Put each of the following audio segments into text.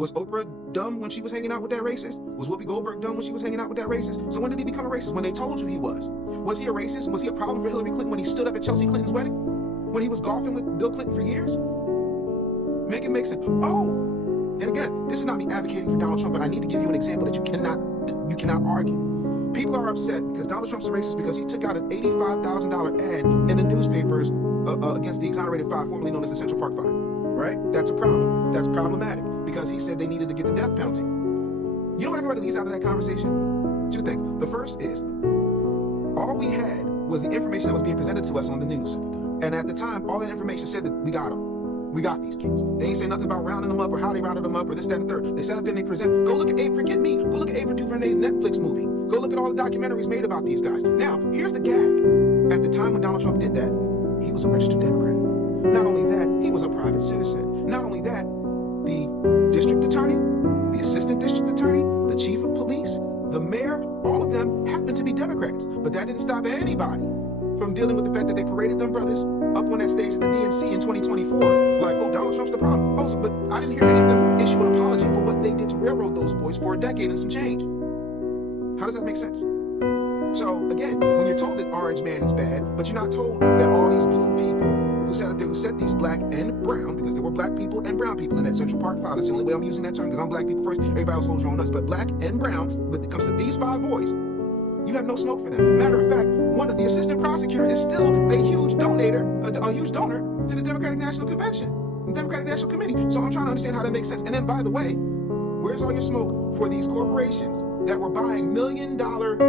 Was Oprah dumb when she was hanging out with that racist? Was Whoopi Goldberg dumb when she was hanging out with that racist? So when did he become a racist? When they told you he was. Was he a racist? Was he a problem for Hillary Clinton when he stood up at Chelsea Clinton's wedding? When he was golfing with Bill Clinton for years? Make it make sense. Oh, and again, this is not me advocating for Donald Trump, but I need to give you an example that you cannot argue. People are upset because Donald Trump's a racist because he took out an $85,000 ad in the newspapers against the exonerated five, formerly known as the Central Park Five. Right? That's a problem. That's problematic because he said they needed to get the death penalty. You know what everybody leaves out of that conversation? Two things. The first is, all we had was the information that was being presented to us on the news. And at the time, all that information said that we got them. We got these kids. They ain't say nothing about rounding them up or how they rounded them up or this, that, and the third. They sat up there and they present. Go look at Forget Me. Go look at Ava DuVernay's Netflix movie. Go look at all the documentaries made about these guys. Now, here's the gag. At the time when Donald Trump did that, he was a registered Democrat. Not only that, he was a private citizen. Not only that, the district attorney, the assistant district attorney, the chief of police, the mayor, all of them happened to be Democrats. But that didn't stop anybody from dealing with the fact that they paraded them brothers up on that stage at the DNC in 2024. Like, oh, Donald Trump's the problem. Oh, but I didn't hear any of them issue an apology for what they did to railroad those boys for a decade and some change. How does that make sense? So, again, when you're told that orange man is bad, but you're not told that all these blue people who sat up there, who said these black and brown, because there were black people and brown people in that Central Park Five. That's the only way I'm using that term, because I'm black people first. Everybody else holds your own nuts. But black and brown, when it comes to these five boys, you have no smoke for them. Matter of fact, one of the assistant prosecutor is still a huge donator, a huge donor to the Democratic National Convention, the Democratic National Committee. So I'm trying to understand how that makes sense. And then, by the way, where's all your smoke for these corporations that were buying $1 million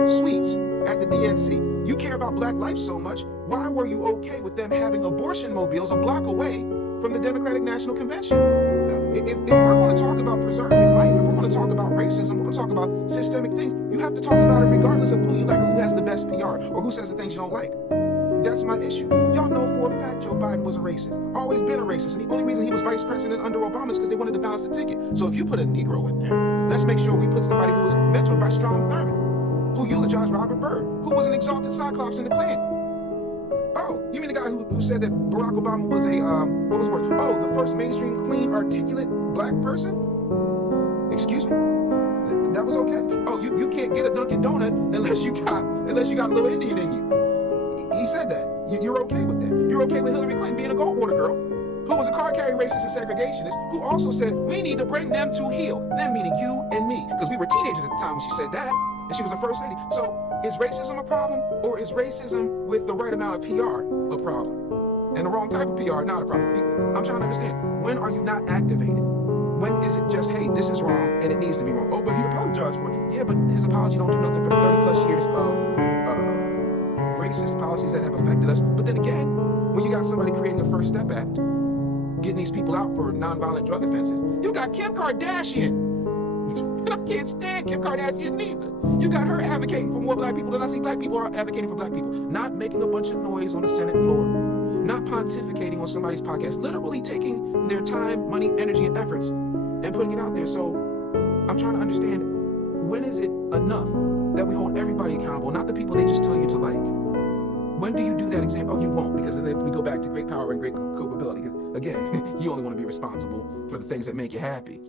suites at the DNC? You care about black life so much, why were you okay with them having abortion mobiles a block away from the Democratic National Convention? If we're going to talk about preserving life, if we're going to talk about racism, we're going to talk about systemic things, you have to talk about it regardless of who you like or who has the best PR or who says the things you don't like. That's my issue. Y'all know for a fact Joe Biden was a racist. Always been a racist. And the only reason he was vice president under Obama is because they wanted to balance the ticket. So if you put a Negro in there, let's make sure we put somebody who was mentored by Strom Thurmond, who eulogized Robert Byrd, who was an exalted Cyclops in the Klan. Oh, you mean the guy who said that Barack Obama was a, what was the word? Oh, the first mainstream, clean, articulate black person? Excuse me? That was okay? Oh, you can't get a Dunkin' Donut unless you got a little Indian in you. He said that. You're okay with that. You're okay with Hillary Clinton being a Goldwater girl, who was a card-carrying racist and segregationist, who also said, we need to bring them to heel. Them meaning you and me. Because we were teenagers at the time when she said that, and she was the first lady. So is racism a problem, or is racism with the right amount of PR a problem? And the wrong type of PR, not a problem. I'm trying to understand, when are you not activated? When is it just, hey, this is wrong, and it needs to be wrong? Oh, but he apologized for it. Yeah, but his apology don't do nothing for the 30-plus years of racist policies that have affected us. But then again, when you got somebody creating a First Step Act, getting these people out for nonviolent drug offenses, you got Kim Kardashian. And I can't stand Kim Kardashian neither. You got her advocating for more black people than I see black people are advocating for black people. Not making a bunch of noise on the Senate floor. Not pontificating on somebody's podcast. Literally taking their time, money, energy, and efforts and putting it out there. So I'm trying to understand, when is it enough that we hold everybody accountable, not the people they just tell you to like? When do you do that example? Oh, you won't, because then we go back to great power and great culpability. Because again, you only want to be responsible for the things that make you happy.